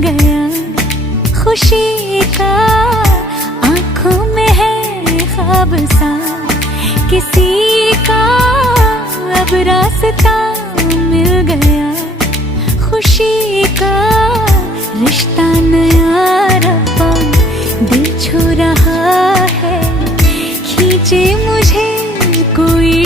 गया खुशी का, आंखों में है ख्वाब सा किसी का, अब रास्ता मिल गया खुशी का। रिश्ता नया रब्बा दिल छू रहा है, खींचे मुझे कोई